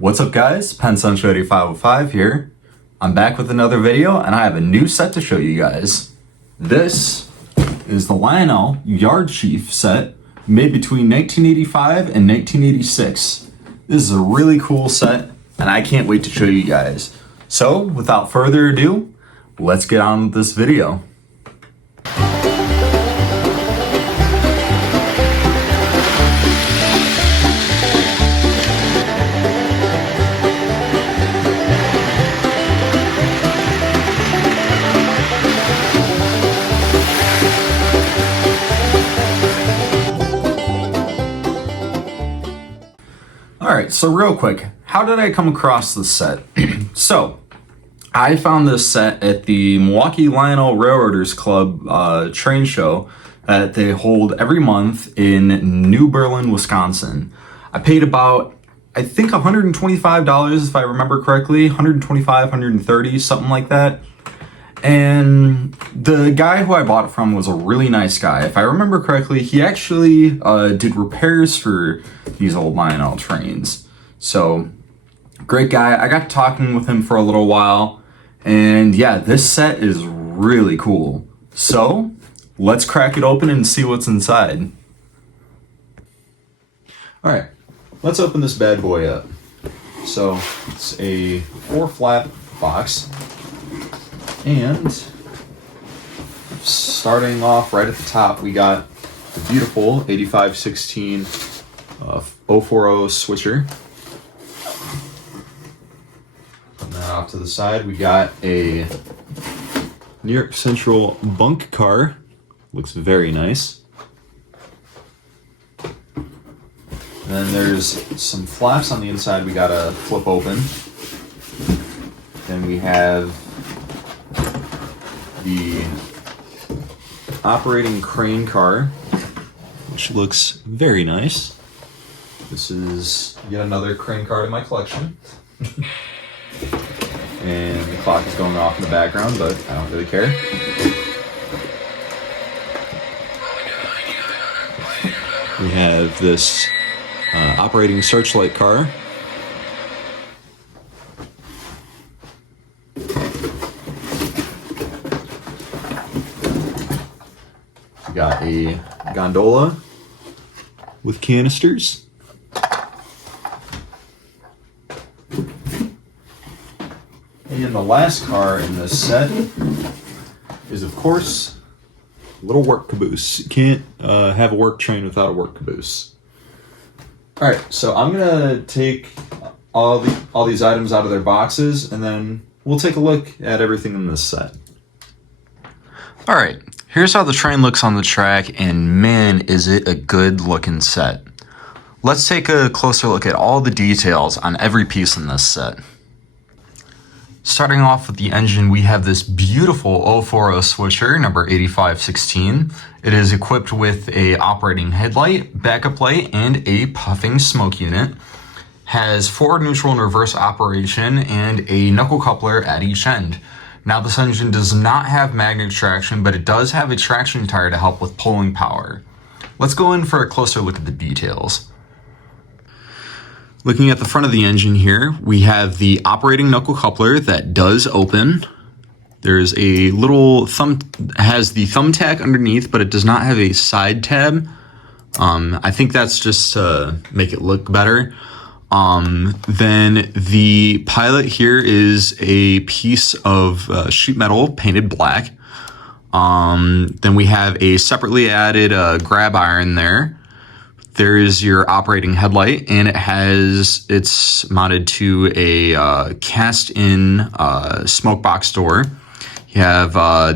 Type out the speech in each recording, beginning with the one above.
What's up guys, PenSunshine8505 here. I'm back with another video and I have a new set to show you guys. This is the Lionel Yard Chief set made between 1985 and 1986. This is a really cool set and I can't wait to show you guys. So without further ado, let's get on with this video. Alright, so real quick, how did I come across this set? So, I found this set at the Milwaukee Lionel Railroaders Club train show that they hold every month in New Berlin, Wisconsin. I paid about, I think $125 if I remember correctly, $125, $130, something like that. And the guy who I bought it from was a really nice guy. If I remember correctly, he actually did repairs for these old Lionel trains. So, great guy. I got talking with him for a little while. And yeah, this set is really cool. So, let's crack it open and see what's inside. Alright, let's open this bad boy up. So, it's a 4-flap box. And starting off right at the top, we got the beautiful 8516 040 switcher. And then off to the side, we got a New York Central Bunk car. Looks very nice. And then there's some flaps on the inside we gotta flip open. Then we have the operating crane car, which looks very nice. This is yet another crane car in my collection. And the clock is going off in the background, but I don't really care. We have this operating Searchlight car. We got a gondola with canisters. And the last car in this set is, of course, a little work caboose. You can't have a work train without a work caboose. Alright, so I'm gonna take all these items out of their boxes and then we'll take a look at everything in this set. Alright, here's how the train looks on the track, and man, is it a good looking set. Let's take a closer look at all the details on every piece in this set. Starting off with the engine, we have this beautiful 040 switcher, number 8516. It is equipped with a operating headlight, backup light, and a puffing smoke unit. Has forward, neutral, and reverse operation, and a knuckle coupler at each end. Now this engine does not have magnet traction, but it does have a traction tire to help with pulling power. Let's go in for a closer look at the details. Looking at the front of the engine here, we have the operating knuckle coupler that does open. There's a little has the thumbtack underneath, but it does not have a side tab. I think that's just to make it look better. Then the pilot here is a piece of sheet metal painted black. Then we have a separately added grab iron there. There is your operating headlight, and it's mounted to a cast-in smoke box door. You have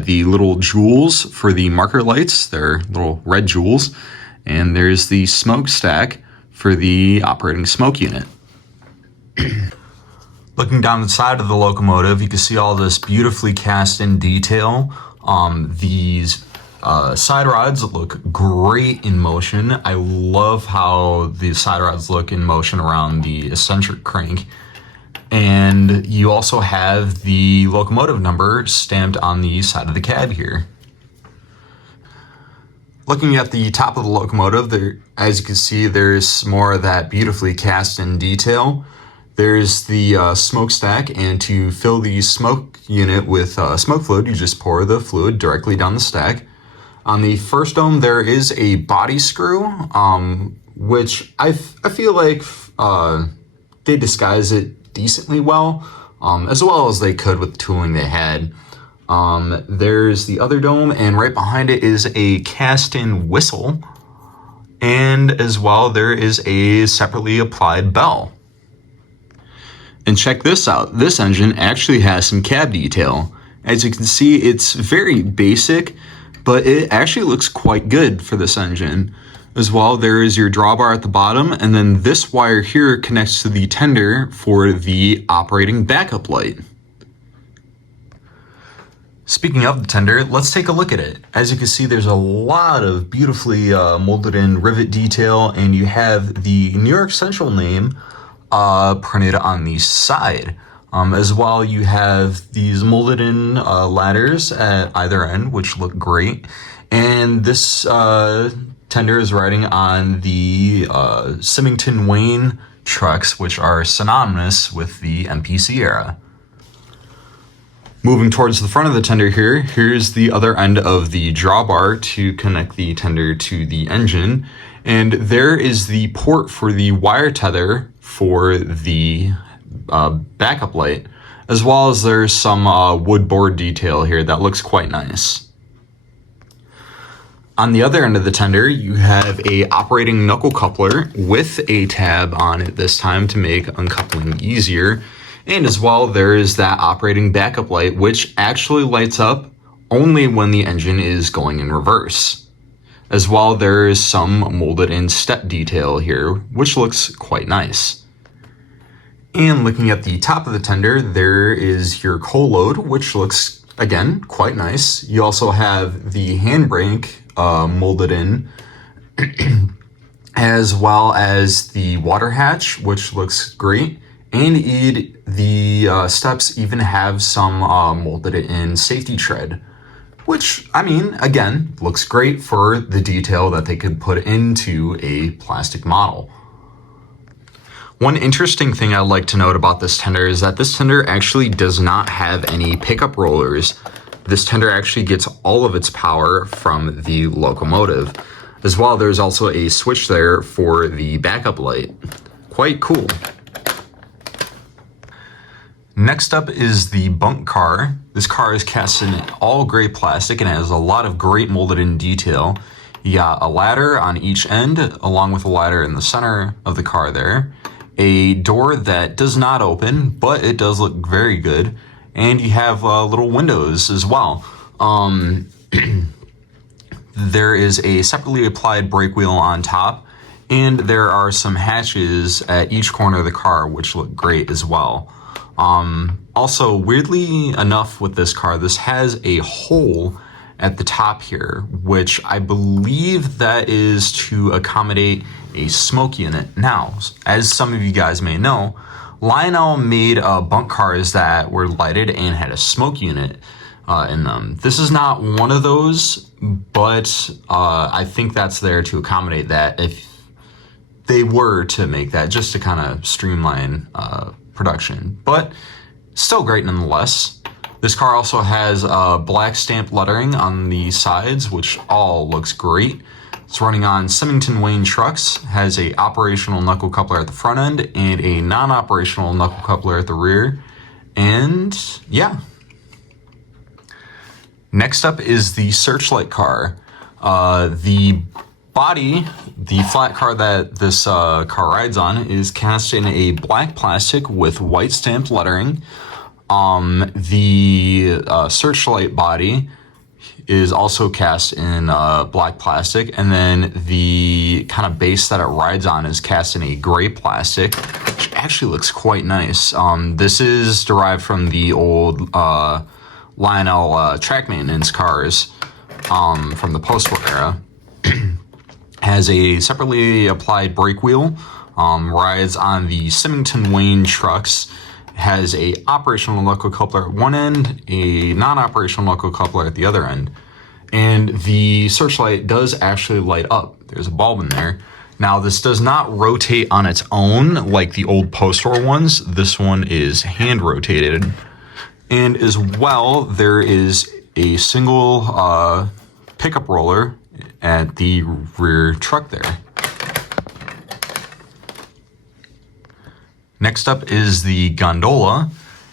the little jewels for the marker lights. They're little red jewels. And there's the smokestack for the operating smoke unit. Looking down the side of the locomotive, you can see all this beautifully cast-in detail. These side rods look great in motion. I love how the side rods look in motion around the eccentric crank. And you also have the locomotive number stamped on the side of the cab here. Looking at the top of the locomotive, there, as you can see, there's more of that beautifully cast in detail. There's the smokestack, and to fill the smoke unit with smoke fluid, you just pour the fluid directly down the stack. On the first dome, there is a body screw, which I feel like they disguise it decently well as they could with the tooling they had. There's the other dome, and right behind it is a cast-in whistle, and as well there is a separately applied bell. And check this out, this engine actually has some cab detail. As you can see, it's very basic, but it actually looks quite good for this engine. As well, there is your drawbar at the bottom, and then this wire here connects to the tender for the operating backup light. Speaking of the tender, let's take a look at it. As you can see, there's a lot of beautifully molded in rivet detail, and you have the New York Central name printed on the side. As well, you have these molded in ladders at either end, which look great. And this tender is riding on the Symington Wayne trucks, which are synonymous with the MPC era. Moving towards the front of the tender here, here's the other end of the drawbar to connect the tender to the engine. And there is the port for the wire tether for the backup light, as well as there's some wood board detail here that looks quite nice. On the other end of the tender, you have a operating knuckle coupler with a tab on it this time to make uncoupling easier. And as well, there is that operating backup light, which actually lights up only when the engine is going in reverse. As well, there is some molded in step detail here, which looks quite nice. And looking at the top of the tender, there is your coal load, which looks, again, quite nice. You also have the handbrake molded in, as well as the water hatch, which looks great. And the steps even have some molded in safety tread, which, I mean, again, looks great for the detail that they could put into a plastic model. One interesting thing I'd like to note about this tender is that this tender actually does not have any pickup rollers. This tender actually gets all of its power from the locomotive. As well, there's also a switch there for the backup light. Quite cool. Next up is the Bunk car. This car is cast in all gray plastic and has a lot of great molded in detail. You got a ladder on each end, along with a ladder in the center of the car there. A door that does not open, but it does look very good. And you have little windows as well. There is a separately applied brake wheel on top, and there are some hatches at each corner of the car, which look great as well. Also, weirdly enough with this car, this has a hole at the top here, which I believe that is to accommodate a smoke unit. Now, as some of you guys may know, Lionel made bunk cars that were lighted and had a smoke unit in them. This is not one of those, but I think that's there to accommodate that if they were to make that, just to kind of streamline production. But still great nonetheless. This car also has black stamped lettering on the sides, which all looks great. It's running on Symington Wayne trucks, has a operational knuckle coupler at the front end and a non-operational knuckle coupler at the rear. And yeah. Next up is the Searchlight car. The body, the flat car that this car rides on, is cast in a black plastic with white stamped lettering. The Searchlight body is also cast in black plastic, and then the kind of base that it rides on is cast in a gray plastic, which actually looks quite nice. This is derived from the old Lionel track maintenance cars from the post-war era. Has a separately applied brake wheel, rides on the Symington Wayne trucks, has a operational knuckle coupler at one end, a non-operational knuckle coupler at the other end. And the Searchlight does actually light up. There's a bulb in there. Now, this does not rotate on its own like the old post-war ones. This one is hand rotated. And as well, there is a single pickup roller at the rear truck there. Next up is the Gondola.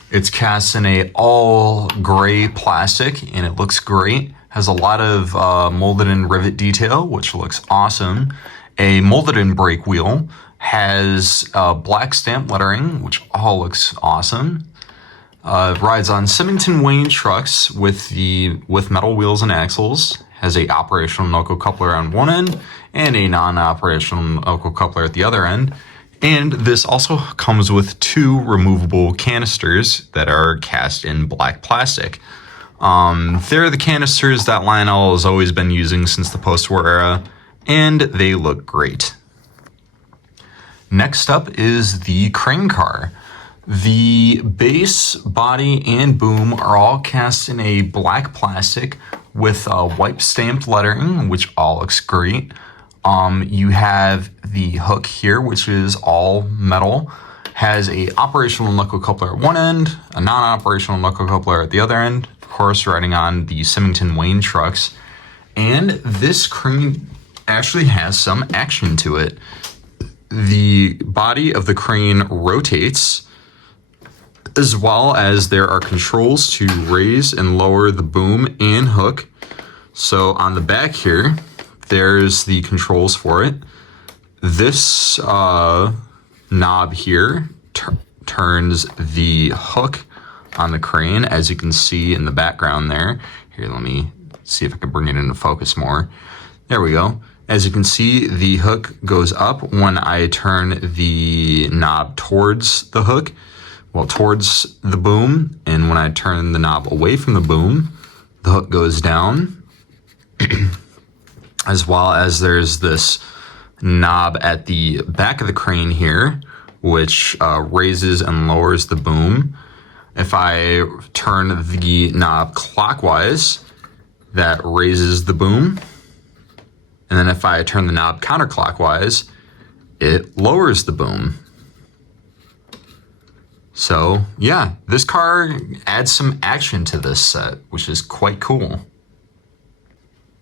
It's cast in a all gray plastic and it looks great. Has a lot of molded in rivet detail, which looks awesome. A molded in brake wheel, has black stamp lettering, which all looks awesome. Rides on Symington Wayne trucks with metal wheels and axles. Has a operational knuckle coupler on one end and a non-operational knuckle coupler at the other end. And this also comes with 2 removable canisters that are cast in black plastic. They're the canisters that Lionel has always been using since the post-war era, and they look great. Next up is the crane car. The base, body, and boom are all cast in a black plastic with white stamped lettering, which all looks great. You have the hook here, which is all metal, has a operational knuckle coupler at one end, a non-operational knuckle coupler at the other end, of course riding on the Symington Wayne trucks. And this crane actually has some action to it. The body of the crane rotates, as well as there are controls to raise and lower the boom and hook. So on the back here, there's the controls for it. This knob here turns the hook on the crane, as you can see in the background there. Here, let me see if I can bring it into focus more. There we go. As you can see, the hook goes up when I turn the knob towards the hook, well, towards the boom. And when I turn the knob away from the boom, the hook goes down. As well as there's this knob at the back of the crane here, which raises and lowers the boom. If I turn the knob clockwise, that raises the boom. And then if I turn the knob counterclockwise, it lowers the boom. So yeah, this car adds some action to this set, which is quite cool.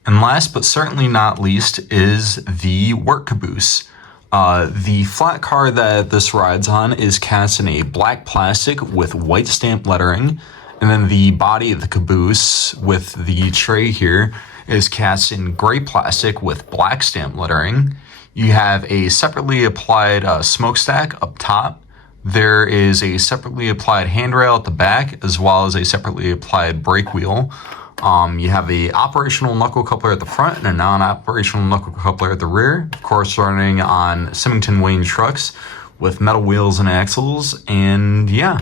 And last but certainly not least is the work caboose. The flat car that this rides on is cast in a black plastic with white stamped lettering. And then the body of the caboose with the tray here is cast in gray plastic with black stamped lettering. You have a separately applied smokestack up top. There is a separately applied handrail at the back, as well as a separately applied brake wheel. You have a operational knuckle coupler at the front and a non-operational knuckle coupler at the rear, of course running on Symington Wayne trucks with metal wheels and axles. And yeah,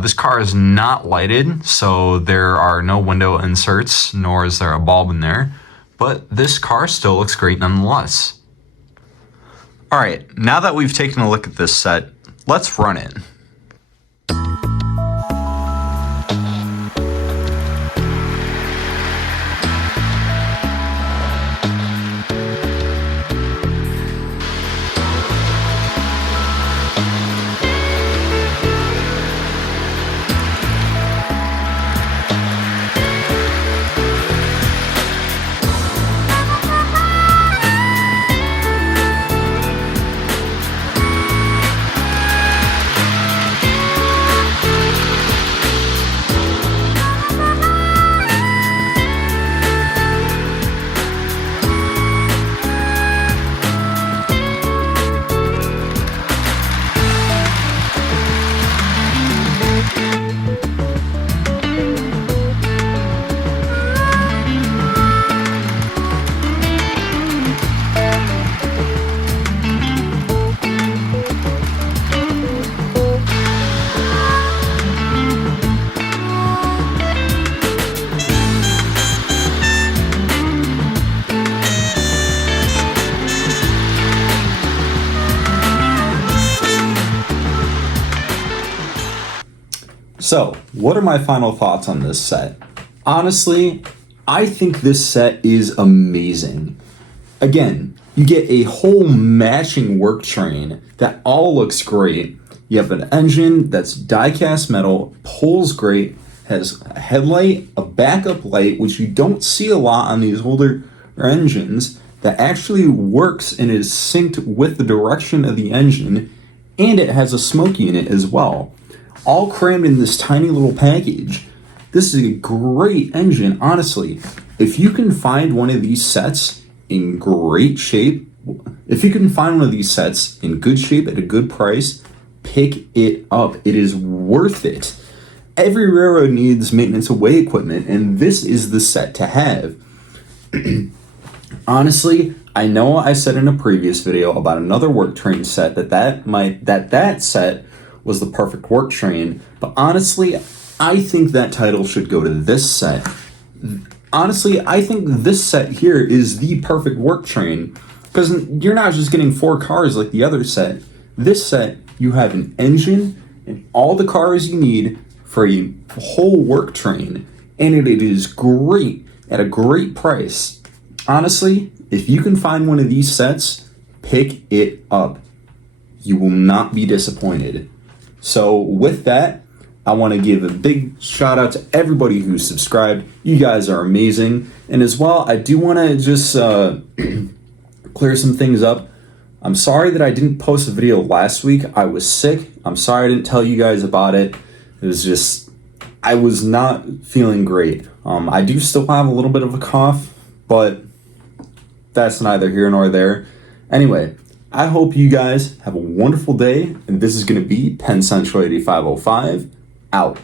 this car is not lighted, so there are no window inserts, nor is there a bulb in there, but this car still looks great nonetheless. All right, now that we've taken a look at this set, let's run it. So, what are my final thoughts on this set? Honestly, I think this set is amazing. Again, You get a whole matching work train that all looks great. You have an engine that's die-cast metal, pulls great, has a headlight, a backup light, which you don't see a lot on these older engines, that actually works and is synced with the direction of the engine, and it has a smoke unit as well. All crammed in this tiny little package. This is a great engine, honestly. If you can find one of these sets in great shape, if you can find one of these sets in good shape at a good price, pick it up. It is worth it. Every railroad needs maintenance away equipment, and this is the set to have. Honestly, I know I said in a previous video about another work train set that set was the perfect work train, but honestly, I think that title should go to this set. Honestly, I think this set here is the perfect work train, because you're not just getting 4 cars like the other set. This set, you have an engine and all the cars you need for a whole work train, and it is great at a great price. Honestly, if you can find one of these sets, pick it up. You will not be disappointed. So with that, I want to give a big shout out to everybody who's subscribed. You guys are amazing. And as well, I do want to just clear some things up. I'm sorry that I didn't post a video last week. I was sick. I'm sorry I didn't tell you guys about it. It was just, I was not feeling great. I do still have a little bit of a cough, but that's neither here nor there. Anyway, I hope you guys have a wonderful day, and this is going to be Penn Central 8505 out.